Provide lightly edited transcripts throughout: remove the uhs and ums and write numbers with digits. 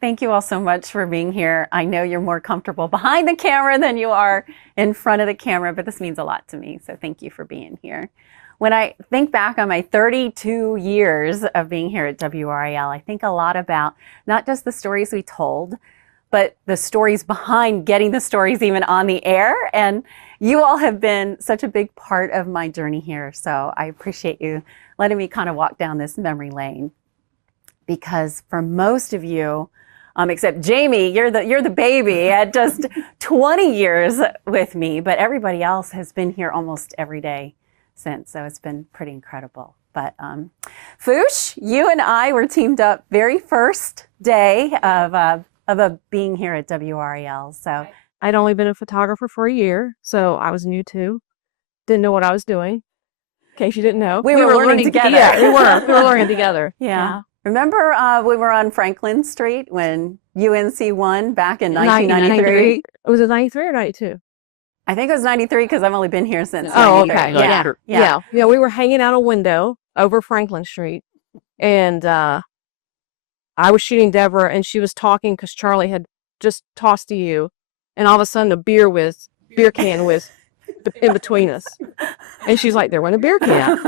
Thank you all so much for being here. I know you're more comfortable behind the camera than you are in front of the camera, but this means a lot to me. So thank you for being here. When I think back on my 32 years of being here at WRAL, I think a lot about not just the stories we told, but the stories behind getting the stories even on the air. And you all have been such a big part of my journey here. So I appreciate you letting me kind of walk down this memory lane. Because for most of you, except Jamie, you're the baby at just 20 years with me, but everybody else has been here almost every day since, so it's been pretty incredible. But Foushee, you and I were teamed up very first day of being here at WRAL. So I'd only been a photographer for a year, so I was new too. Didn't know what I was doing. In case you didn't know, we were learning together. Yeah, we were learning together. Yeah. Remember we were on Franklin Street when UNC won back in 1993? Was it 93 or 92? I think it was 93 because I've only been here since 93. Oh, okay. Yeah. Yeah, we were hanging out a window over Franklin Street, and I was shooting Debra, and she was talking because Charlie had just tossed to you, and all of a sudden a beer can was in between us. And she's like, there went a beer can.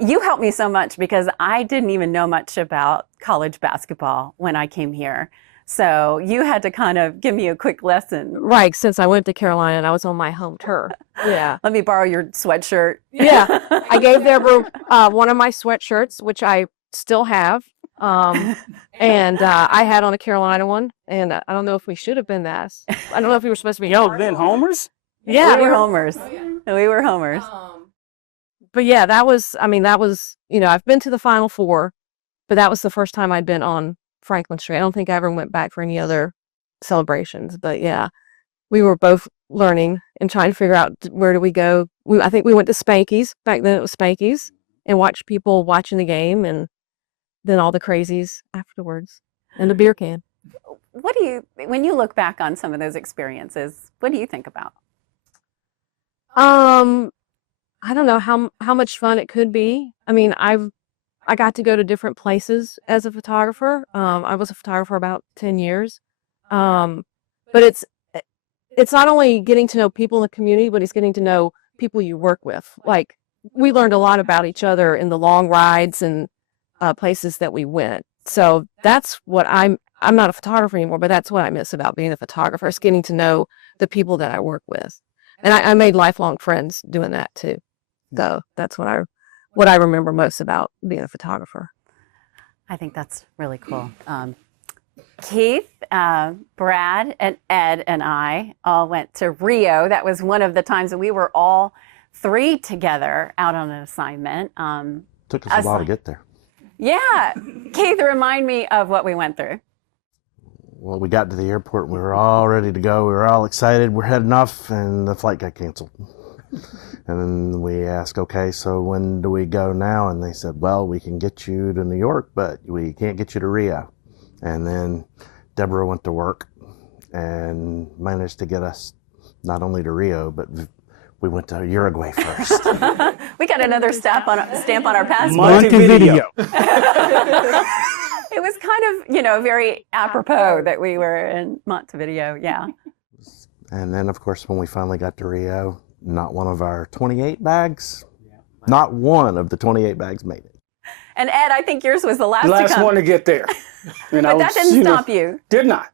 You helped me so much because I didn't even know much about college basketball when I came here. So you had to kind of give me a quick lesson. Right, since I went to Carolina and I was on my home turf. Yeah. Let me borrow your sweatshirt. Yeah. I gave Debra one of my sweatshirts, which I still have. And I had on a Carolina one, and I don't know if we should have been that. I don't know if we were supposed to be. Y'all been homers? Yeah, we were homers. We were homers. But yeah, that was, I've been to the Final Four, but that was the first time I'd been on Franklin Street. I don't think I ever went back for any other celebrations, but yeah, we were both learning and trying to figure out where do we go. I think we went to Spanky's. Back then it was Spanky's, and watched people watching the game, and then all the crazies afterwards, and the beer can. When you look back on some of those experiences, what do you think about? I don't know how much fun it could be. I mean, I got to go to different places as a photographer. I was a photographer about 10 years. But it's not only getting to know people in the community, but it's getting to know people you work with. Like, we learned a lot about each other in the long rides and places that we went. So that's what I'm not a photographer anymore, but that's what I miss about being a photographer. It's getting to know the people that I work with. And I made lifelong friends doing that too. So that's what I remember most about being a photographer. I think that's really cool. Keith, Brad, and Ed and I all went to Rio. That was one of the times that we were all three together out on an assignment. Took us a while to get there. Yeah. Keith, remind me of what we went through. Well, we got to the airport, we were all ready to go. We were all excited. We're heading off, and the flight got canceled. And then we asked, okay, so when do we go now? And they said, well, we can get you to New York, but we can't get you to Rio. And then Debra went to work and managed to get us not only to Rio, but we went to Uruguay first. We got another stamp on our passport. Montevideo. It was kind of, very apropos that we were in Montevideo, yeah. And then, of course, when we finally got to Rio, not one of our 28 bags, not one of the 28 bags made it. And Ed, I think yours was the last to come. One to get there. And but that didn't stop you. Did not.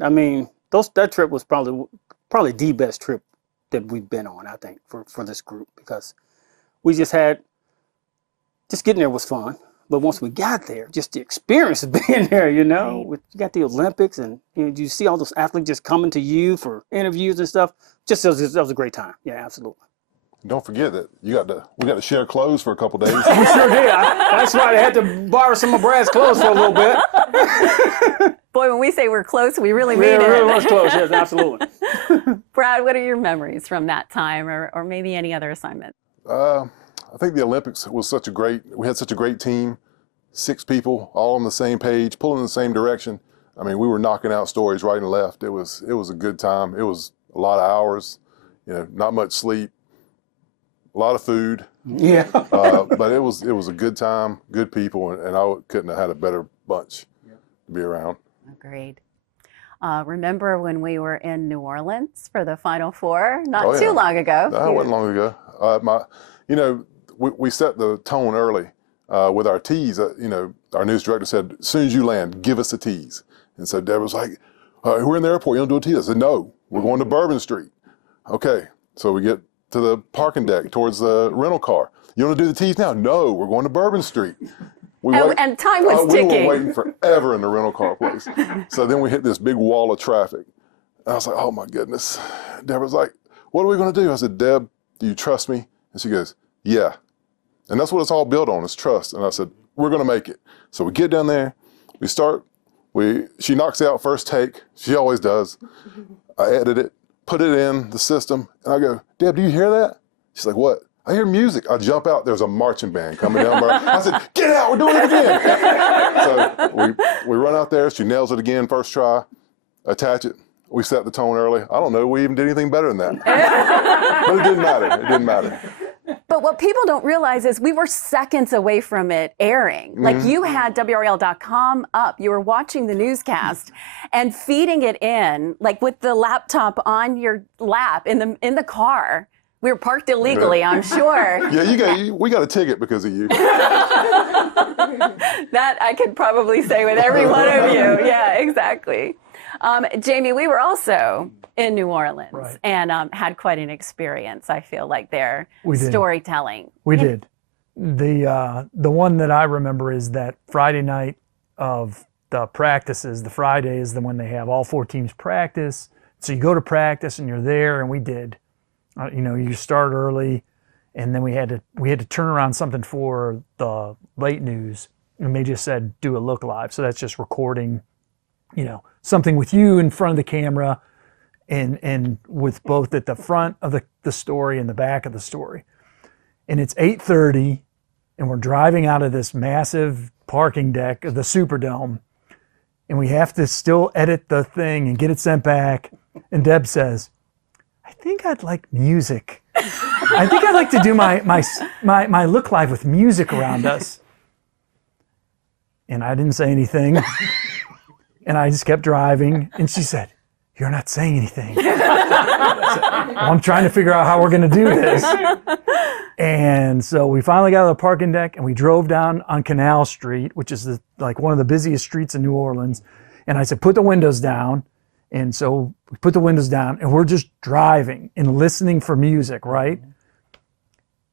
I mean, that trip was probably the best trip that we've been on, I think, for this group, because we just getting there was fun. But once we got there, just the experience of being there, you got the Olympics, and you see all those athletes just coming to you for interviews and stuff. That was a great time. Yeah, absolutely. Don't forget that we got to share clothes for a couple days. We sure did. That's right. I had to borrow some of Brad's clothes for a little bit. Boy, when we say we're close, we really mean it. It really was close. Yes, absolutely. Brad, what are your memories from that time, or maybe any other assignment? I think the Olympics was we had such a great team, 6 people, all on the same page, pulling in the same direction. I mean, we were knocking out stories right and left. It was a good time. It was a lot of hours, not much sleep, a lot of food. Yeah. But it was a good time, good people, and I couldn't have had a better bunch. Yeah. to be around. Agreed. Remember when we were in New Orleans for the Final Four? Not Oh, yeah. too long ago. No, it wasn't long ago. We set the tone early with our tease. Our news director said, as soon as you land, give us a tease. And so Debra was like, we're in the airport, you don't do a tease? I said, no, we're going to Bourbon Street. Okay, so we get to the parking deck towards the rental car. You want to do the tease now? No, we're going to Bourbon Street. And time was ticking. We were waiting forever in the rental car place. So then we hit this big wall of traffic. And I was like, oh my goodness. Deborah's like, what are we going to do? I said, Deb, do you trust me? And she goes, yeah. And that's what it's all built on, is trust. And I said, we're going to make it. So we get down there, we start, she knocks out first take. She always does. I edit it, put it in the system, and I go, Deb, do you hear that? She's like, what? I hear music. I jump out, there's a marching band coming down. I said, get out, we're doing it again. So we run out there, she nails it again, first try, attach it. We set the tone early. I don't know, we even did anything better than that. But it didn't matter. But what people don't realize is we were seconds away from it airing. Mm-hmm. Like, you had WRAL.com up, you were watching the newscast and feeding it in, like with the laptop on your lap in the car. We were parked illegally, I'm sure. Yeah, we got a ticket because of you. That I could probably say with every one of you. Yeah, exactly. Jamie, we were also in New Orleans, right, and had quite an experience, I feel like, there. We did. Storytelling. We did. The one that I remember is that Friday night of the practices. The Friday is the one they have all 4 teams practice. So you go to practice and you're there, and we did. You start early, and then we had to turn around something for the late news, and they just said do a look live. So that's just recording, something with you in front of the camera, and with both at the front of the story and the back of the story. And it's 8:30, and we're driving out of this massive parking deck of the Superdome, and we have to still edit the thing and get it sent back. And Deb says, I think I'd like music. I think I'd like to do my look live with music around us. And I didn't say anything. And I just kept driving. And she said, you're not saying anything. I said, well, I'm trying to figure out how we're going to do this. And so we finally got out of the parking deck, and we drove down on Canal Street, which is one of the busiest streets in New Orleans. And I said, put the windows down. And so we put the windows down, and we're just driving and listening for music, right?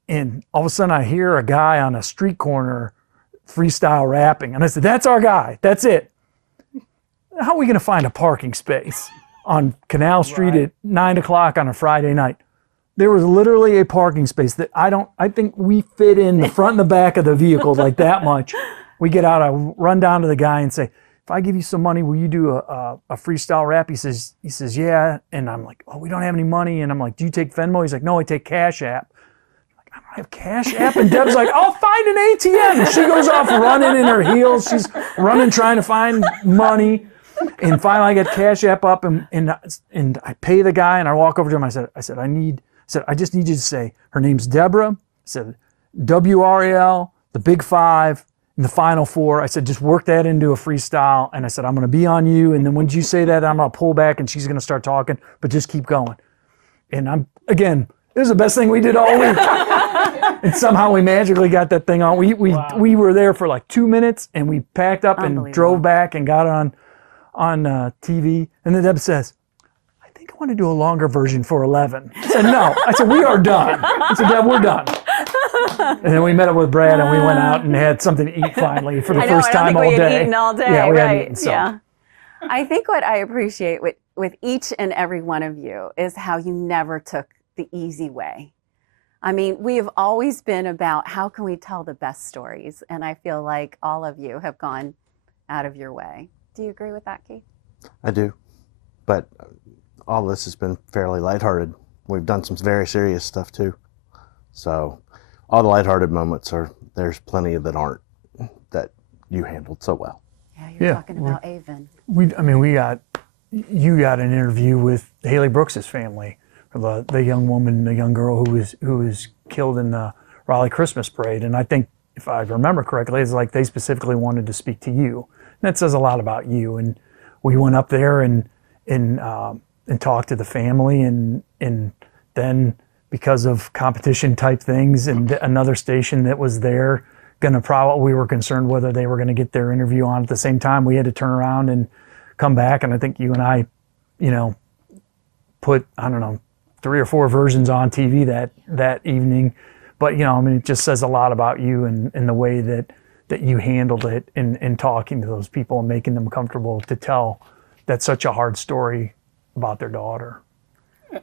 And all of a sudden I hear a guy on a street corner freestyle rapping. And I said, that's our guy. That's it. How are we going to find a parking space on Canal Street at 9 o'clock on a Friday night? There was literally a parking space that I think we fit in the front and the back of the vehicle like that much. We get out, I run down to the guy and say, if I give you some money, will you do a freestyle rap? He says, yeah. And I'm like, oh, we don't have any money. And I'm like, do you take Venmo? He's like, no, I take Cash App. I'm like, I don't have Cash App. And Deb's like, I'll find an ATM. And she goes off running in her heels. She's running, trying to find money. And finally I get Cash App up, and I pay the guy, and I walk over to him. I said, I just need you to say, her name's Debra. I said, WRAL, the Big Five, in the Final Four. I said, just work that into a freestyle. And I said, I'm going to be on you. And then when you say that, I'm going to pull back, and she's going to start talking, but just keep going. And it was the best thing we did all week. And somehow we magically got that thing on. We were there for like 2 minutes, and we packed up and drove back and got on TV. And then Deb says, I think I want to do a longer version for 11. I said, no. I said, we are done. I said, Deb, we're done. And then we met up with Brad, and we went out and had something to eat finally for the first time all day. I hadn't eaten all day, yeah, we right? hadn't eaten, so. Yeah. I think what I appreciate with each and every one of you is how you never took the easy way. I mean, we have always been about how can we tell the best stories, and I feel like all of you have gone out of your way. Do you agree with that, Keith? I do, but all this has been fairly lighthearted. We've done some very serious stuff too. So all the lighthearted moments there's plenty that aren't, that you handled so well. Yeah, you're talking about Avon. You got an interview with Haley Brooks's family, the young girl who was killed in the Raleigh Christmas parade. And I think, if I remember correctly, it's like they specifically wanted to speak to you. That says a lot about you. And we went up there and talked to the family, and then because of competition type things and another station that was there, we were concerned whether they were going to get their interview on at the same time. We had to turn around and come back, and I think you and I, put, I don't know, 3 or 4 versions on TV that evening. But, it just says a lot about you and the way that you handled it in talking to those people and making them comfortable to tell that's such a hard story about their daughter.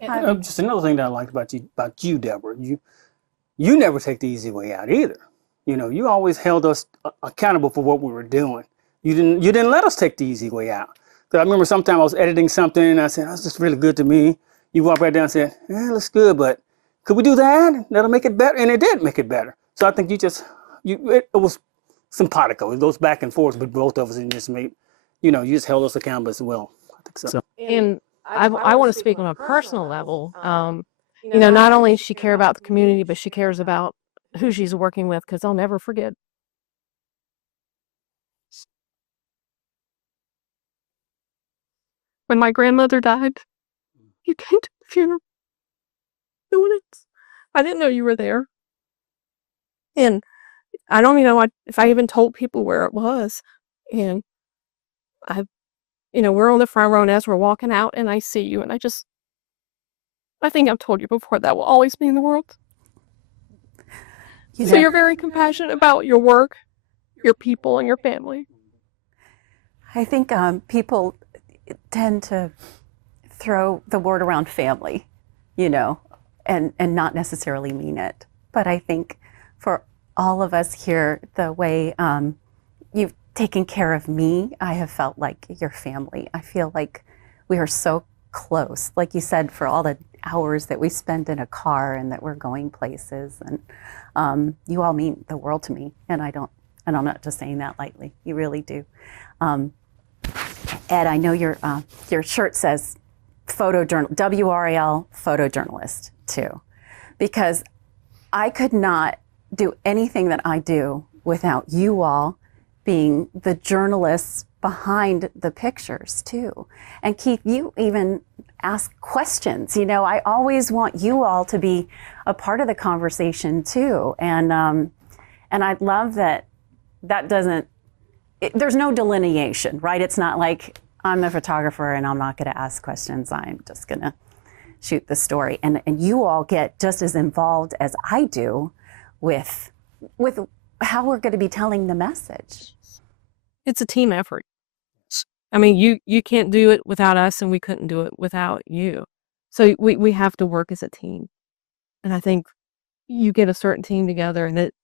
Just another thing that I liked about you, Deborah, you never take the easy way out either. You always held us accountable for what we were doing. You didn't let us take the easy way out. Because I remember sometime I was editing something and I said, "That's just really good to me." You walked right down and said, "Yeah, it looks good, but could we do that? That'll make it better." And it did make it better. So I think it was simpatico. It goes back and forth with both of us, and just you just held us accountable as well. I think so. And I want to speak on a personal level. Not only does she care about the community, but she cares about who she's working with, because I'll never forget. When my grandmother died, you came to the funeral. No one else. I didn't know you were there. And I don't even know if I even told people where it was. And we're on the front row, and as we're walking out, and I see you, and I think I've told you before, that will always be in the world. So you're very compassionate about your work, your people, and your family. I think people tend to throw the word around family, and not necessarily mean it. But I think for all of us here, the way you've taken care of me, I have felt like your family. I feel like we are so close. Like you said, for all the hours that we spend in a car and that we're going places, and you all mean the world to me. And I'm not just saying that lightly. You really do. Ed, I know your shirt says WRAL photojournalist too, because I could not do anything that I do without you all being the journalists behind the pictures too. And Keith, you even ask questions. I always want you all to be a part of the conversation too. And I love that there's no delineation, right? It's not like I'm the photographer and I'm not going to ask questions. I'm just going to shoot the story. And you all get just as involved as I do with how we're going to be telling the message. It's a team effort. I mean, you can't do it without us, and we couldn't do it without you. So we have to work as a team. And I think you get a certain team together, and it,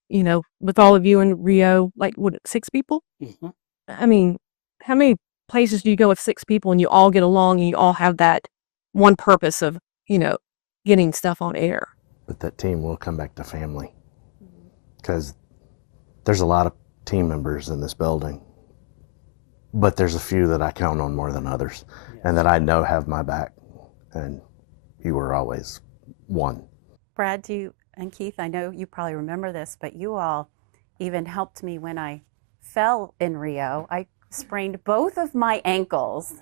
with all of you in Rio, like, 6 people? Mm-hmm. I mean, how many places do you go with 6 people and you all get along and you all have that one purpose of, getting stuff on air? But that team will come back to family, because there's a lot of team members in this building, but there's a few that I count on more than others, and that I know have my back, and you were always one. Brad, and Keith, I know you probably remember this, but you all even helped me when I fell in Rio. I sprained both of my ankles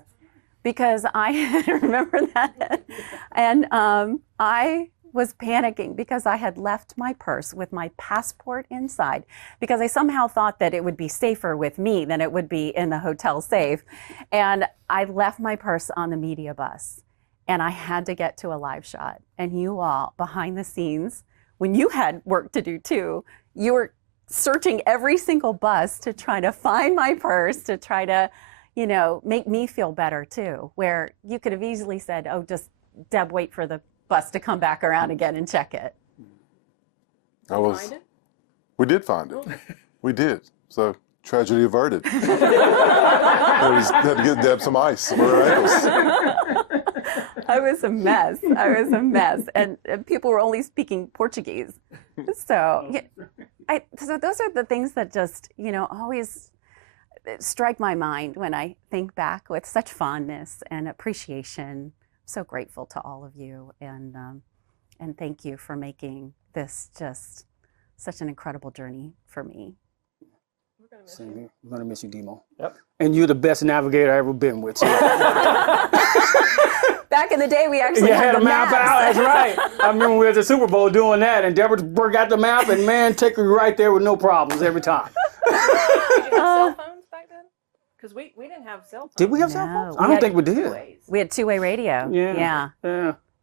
because I remember that. And I was panicking because I had left my purse with my passport inside, because I somehow thought that it would be safer with me than it would be in the hotel safe. And I left my purse on the media bus, and I had to get to a live shot. And you all behind the scenes, when you had work to do too, you were searching every single bus to try to find my purse, to try to, make me feel better too, where you could have easily said, "Oh, just Deb, wait for the bus to come back around again and check it." We did find it. We did. So tragedy averted. We had to get Deb some ice for her ankles. I was a mess. And people were only speaking Portuguese. So those are the things that just, always strike my mind when I think back with such fondness and appreciation. So grateful to all of you, and thank you for making this just such an incredible journey for me. We're going to Same here. We're gonna miss you, Demo. Yep. And you're the best navigator I ever been with. So. Back in the day, we actually You had had the a map maps. out. That's right. I remember we were at the Super Bowl doing that, and Debra got the map, and man, take you right there with no problems every time. Did you have cell phones back then? Because we didn't have cell phones. Did we have cell No, phones? we I don't had think we did. We had two-way radio. Yeah.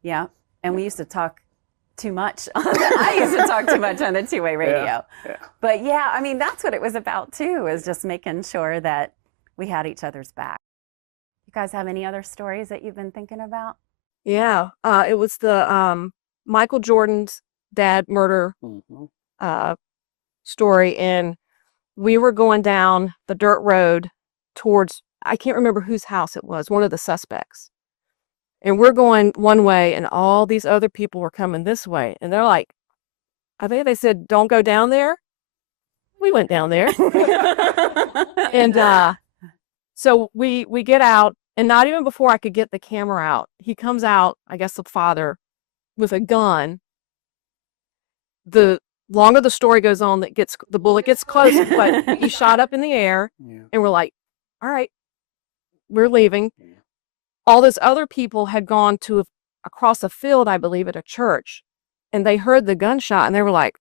Yeah. And we used to talk too much. I used to talk too much on the two-way radio. Yeah. But yeah, I mean, that's what it was about too, is just making sure that we had each other's back. You guys have any other stories that you've been thinking about? Yeah. It was the Michael Jordan's dad murder Mhm. story, and we were going down the dirt road towards, I can't remember whose house it was, one of the suspects. And we're going one way, and all these other people were coming this way. And they're like, I think they said, don't go down there. We went down there. And so we get out, and not even before I could get the camera out, he comes out, I guess the father, with a gun. The longer the story goes on, the bullet gets closer, but he shot up in the air, Yeah. and we're like, all right, we're leaving. All those other people had gone to across a field, I believe, at a church, and they heard the gunshot, and they were like,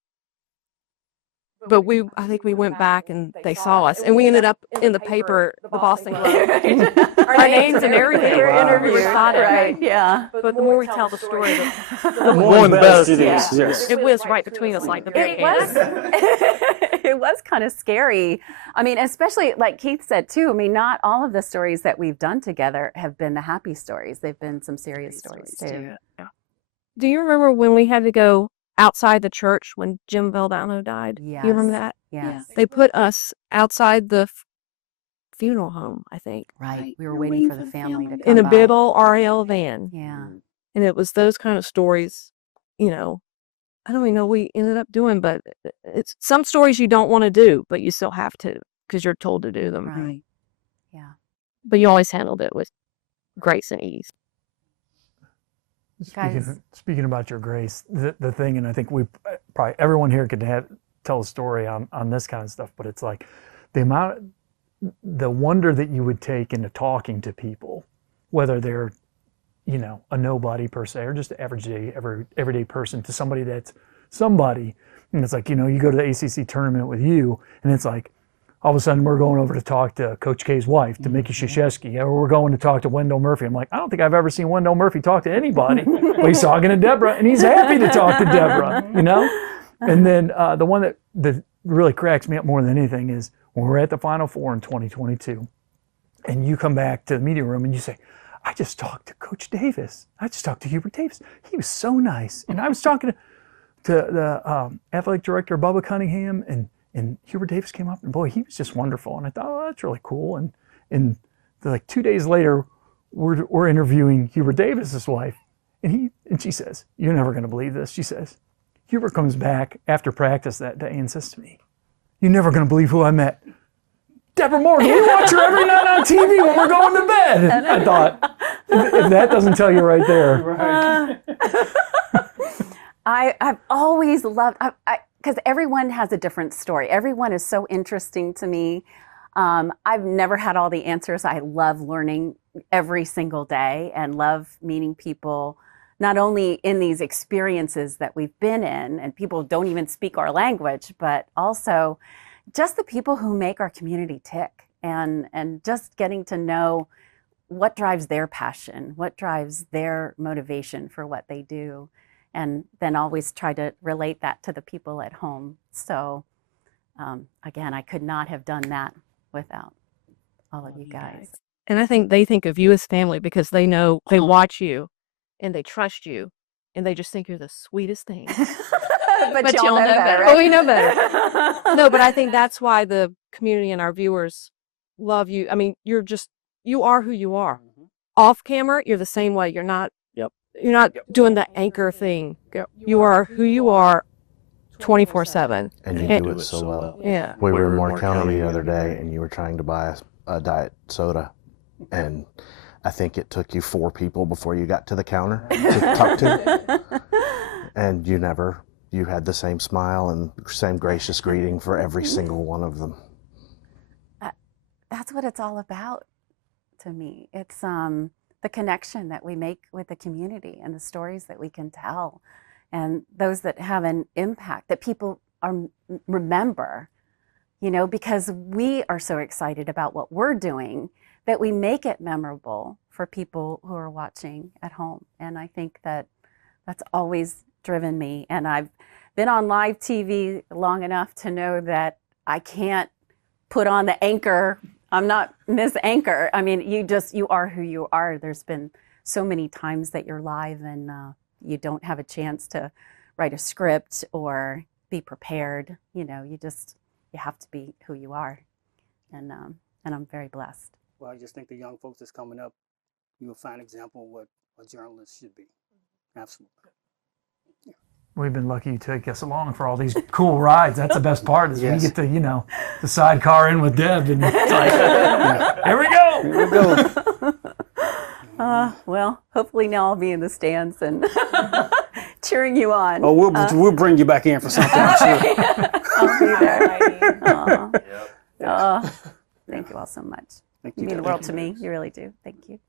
but I think we went back and they saw us, and we ended up in the paper, the Boston Globe. Our names and everything were interviewed. Right, yeah. But the more we tell the story, The more the best it Yeah. is. Yes. it whizzed right between us like the It barricade. was, it was kind of scary. I mean, especially like Keith said too, I mean, not all of the stories that we've done together have been the happy stories. They've been some serious stories too. Do you remember when we had to go outside the church when Jim Valdano died? Yes. You remember that? Yes. They put us outside the funeral home, I think, Right. We were waiting for the family to come in a by. big old RAL van. Yeah. And it was those kind of stories, you know, I don't even know what we ended up doing, but it's some stories you don't want to do, but you still have to because you're told to do them. Right. Yeah. But you always handled it with grace and ease. Guys. Speaking about your grace, the thing, and I think we probably everyone here could tell a story on this kind of stuff, but it's like the wonder that you would take into talking to people, whether they're, you know, a nobody per se, or just an everyday person, to somebody that's somebody. And it's like, you know, you go to the ACC tournament with you, and it's like, all of a sudden we're going over to talk to Coach K's wife, to Mickey Krzyzewski, or we're going to talk to Wendell Murphy. I'm like, I don't think I've ever seen Wendell Murphy talk to anybody, but he's talking to Debra, and he's happy to talk to Debra, you know? And then the one that really cracks me up more than anything is when we're at the Final Four in 2022, and you come back to the media room and you say, I just talked to Coach Davis. I just talked to Hubert Davis. He was so nice. And I was talking to the athletic director, Bubba Cunningham, and Hubert Davis came up, and boy, he was just wonderful. And I thought, oh, that's really cool. And like 2 days later, we're interviewing Hubert Davis's wife, and she says, you're never going to believe this. She says, Hubert comes back after practice that day and says to me, you're never going to believe who I met. Debra Morgan, we watch her every night on TV when we're going to bed. And I thought, if that doesn't tell you right there. I've always loved, because everyone has a different story. Everyone is so interesting to me. I've never had all the answers. I love learning every single day and love meeting people, not only in these experiences that we've been in, and people don't even speak our language, but also just the people who make our community tick, and just getting to know what drives their passion, what drives their motivation for what they do, and then always try to relate that to the people at home. So again, I could not have done that without all of you guys. And I think they think of you as family because they know, they watch you and they trust you and they just think you're the sweetest thing. But y'all know better. Oh, we know better. No, but I think that's why the community and our viewers love you. I mean, you are who you are. Off camera, you're the same way. You're not doing the anchor thing. You are who you are 24/7. And you do it so well. Yeah. We were in Moore County the other day, and you were trying to buy a diet soda, and I think it took you 4 people before you got to the counter to talk to. And you had the same smile and same gracious greeting for every single one of them. that's what it's all about to me. It's the connection that we make with the community and the stories that we can tell, and those that have an impact that people remember, you know, because we are so excited about what we're doing that we make it memorable for people who are watching at home. And I think that that's always driven me. And I've been on live TV long enough to know that I can't put on the anchor. I'm not Miss Anchor. I mean, you are who you are. There's been so many times that you're live and you don't have a chance to write a script or be prepared. You know, you have to be who you are. And I'm very blessed. Well, I just think the young folks that's coming up, you'll find an example of what a journalist should be. Absolutely. We've been lucky you take us along for all these cool rides. That's the best part is Yes. we get to, you know, the sidecar in with Deb and it's like, here we go. Here we go. Well, hopefully now I'll be in the stands and cheering you on. Oh, we'll bring you back in for something, I'm sure. I'll be there. Thank you all so much. Thank You you. mean the world to me. You really do. Thank you.